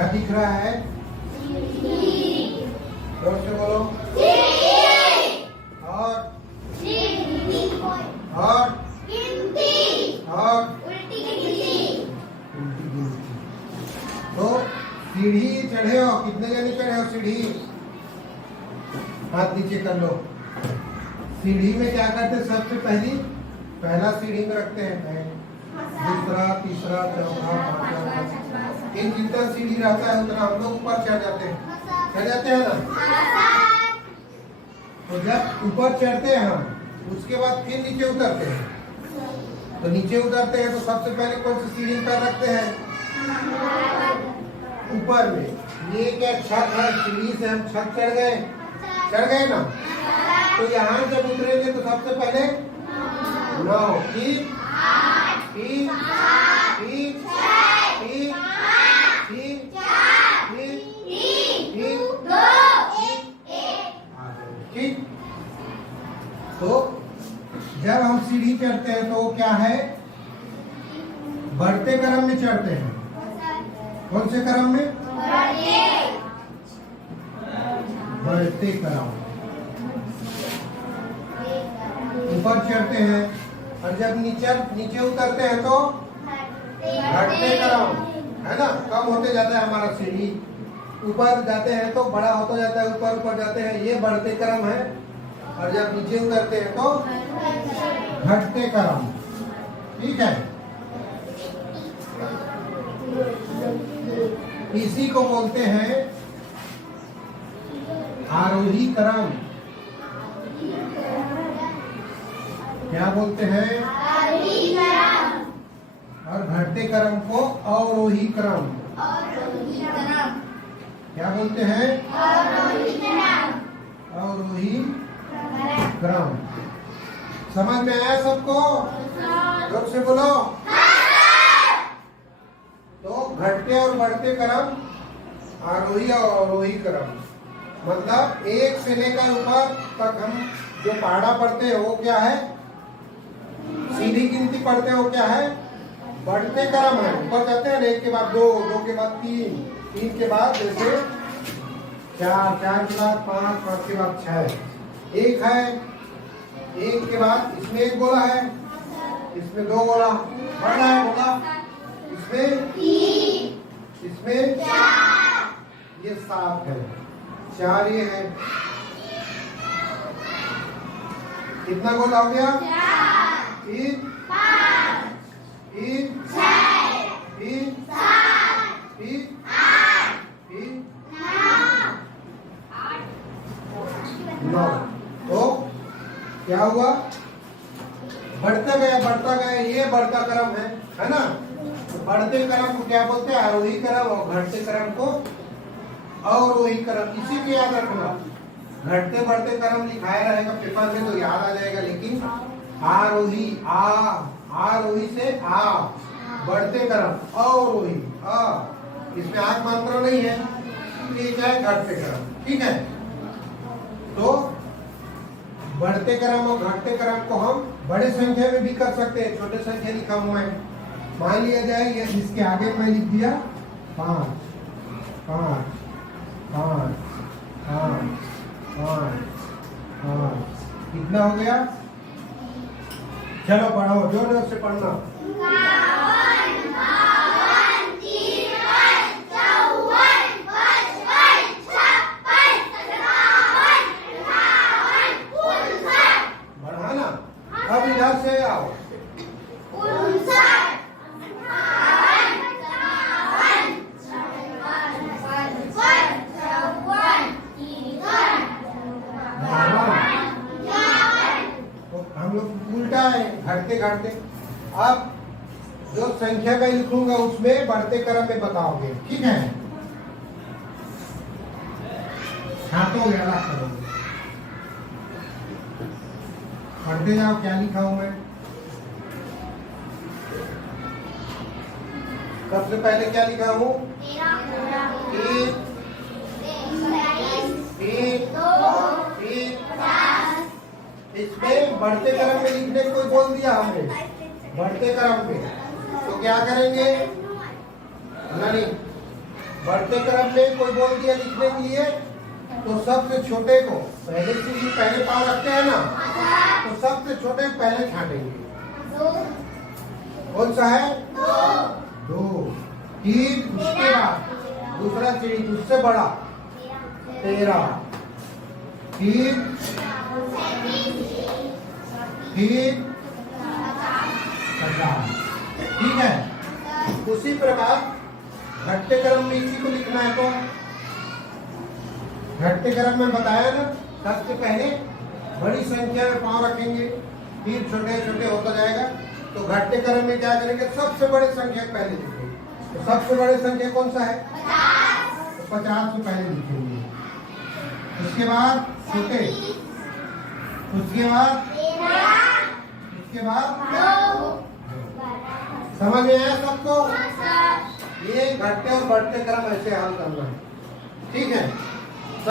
क्या दिख रहा है? जोर से बोलो। और और उल्टी गिनती। तो सीढ़ी चढ़े हो, कितने जने चढ़े हो सीढ़ी? हाथ नीचे कर लो। सीढ़ी में क्या करते हैं? सबसे पहला सीढ़ी में रखते हैं पैर, दूसरा, तीसरा, चौथा, पांचवा। इन जितना सीढ़ी रहता है उतना हम लोग ऊपर चढ़ जाते हैं ना। तो जब ऊपर चढ़ते हैं हम, उसके बाद फिर नीचे उतरते हैं। तो नीचे उतरते हैं तो सबसे पहले कौन सी सीढ़ी पर रखते हैं? ऊपर में। ये क्या छत है? सीढ़ी से हम छत चढ़ गए ना। तो यहाँ जब उतरेंगे तो सबसे पहले 9, फिर 2। तो जब हम सीढ़ी चढ़ते हैं तो क्या है? बढ़ते क्रम में चढ़ते हैं। कौन से क्रम में? बढ़ते क्रम। ऊपर चढ़ते हैं और जब नीचे उतरते हैं तो घटते क्रम, है ना। कम होते जाता है हमारा सीढ़ी। ऊपर जाते हैं तो बड़ा होता जाता है, ऊपर जाते हैं, ये बढ़ते क्रम है। और जब नीचे उतरते हैं तो घटते क्रम। ठीक है, इसी को बोलते हैं आरोही क्रम। क्या बोलते हैं? आरोही क्रम। और घटते क्रम को अवरोही क्रम। क्या बोलते हैं? अवरोही क्रम। समझ में आया सबको? जोर से बोलो। तो घटते और बढ़ते क्रम आरोही और अवरोही क्रम। मतलब एक से लेकर ऊपर तक हम जो पहाड़ा पढ़ते हैं वो क्या है? सीधी गिनती पढ़ते हो क्या है? बढ़ते क्रम है। ऊपर जाते हैं, 1 के बाद 2, 2 के बाद 3, 3 के बाद जैसे 4, 4 के बाद 5, 5 के बाद 6। 1 है, 1 के बाद इसमें 1 गोला है, इसमें 2 गोला। बढ़ रहा है गोला, इसमें 3, इसमें 4, ये 7 है, 4 ये है। कितना गोला हो गया? 3, 5, 3, 6, 3, 7, 3, 8, 3, 9। तो क्या हुआ? बढ़ता गया, ये बढ़ता क्रम है ना। तो बढ़ते क्रम को क्या बोलते हैं? आरोही क्रम। और घटते क्रम को अवरोही क्रम। इसी को याद रखना। घटते बढ़ते क्रम लिखाया रहेगा पेपर में तो याद आ जाएगा। लेकिन आरोही, आरोही से आ, बढ़ते क्रम अवरोही, इसमें आग मात्रा नहीं है। ठीक है, घटते क्रम। ठीक है, तो बढ़ते क्रम और घटते क्रम को हम बड़े संख्या में भी कर सकते हैं। छोटे संख्या लिखा हुआ है, मान लिया जाए ये इसके आगे मैं लिख दिया 5, 5, 5, 5, 5, 5। कितना हो गया? चलो पढ़ो, जोर जोर से पढ़ना। 52, 53, 54, 55, 56। बढ़ा ना। अब इधर से आओ। 59, हम लोग उल्टा है, घटते घटते। अब जो संख्या मैं लिखूंगा उसमें बढ़ते क्रम में बताओगे। ठीक है, हाथों गया करोगे। पढ़ते जाओ, क्या लिखा हूं मैं? सबसे पहले क्या लिखा हूं? 1, 3, 2, 3। इसमें बढ़ते क्रम में लिखने को बोल दिया हमने, बढ़ते क्रम में। तो क्या करेंगे? नहीं, बढ़ते क्रम में कोई बोल दिया लिखने के लिए तो सबसे छोटे को पहले से ही पहले पाँव रखते हैं ना, तो सबसे छोटे पहले छाटेंगे। कौन सा है? दो। फिर उसके बाद दूसरा सीढ़ी उससे बड़ा 13, फिर 50। ठीक है। उसी प्रकार घटते क्रम में इसी को लिखना है। तो घटते क्रम में बताया ना, सबसे पहले बड़ी संख्या में पांव रखेंगे, फिर छोटे छोटे होता जाएगा। तो घटते क्रम में क्या करेंगे? सबसे बड़ी संख्या पहले लिखेंगे। तो सबसे बड़ी संख्या कौन सा है? 50। तो 50 को पहले लिखेंगे, उसके बाद छोटे, उसके बाद समझ में आया सबको? ये घटते और बढ़ते क्रम ऐसे हल करना है। ठीक है।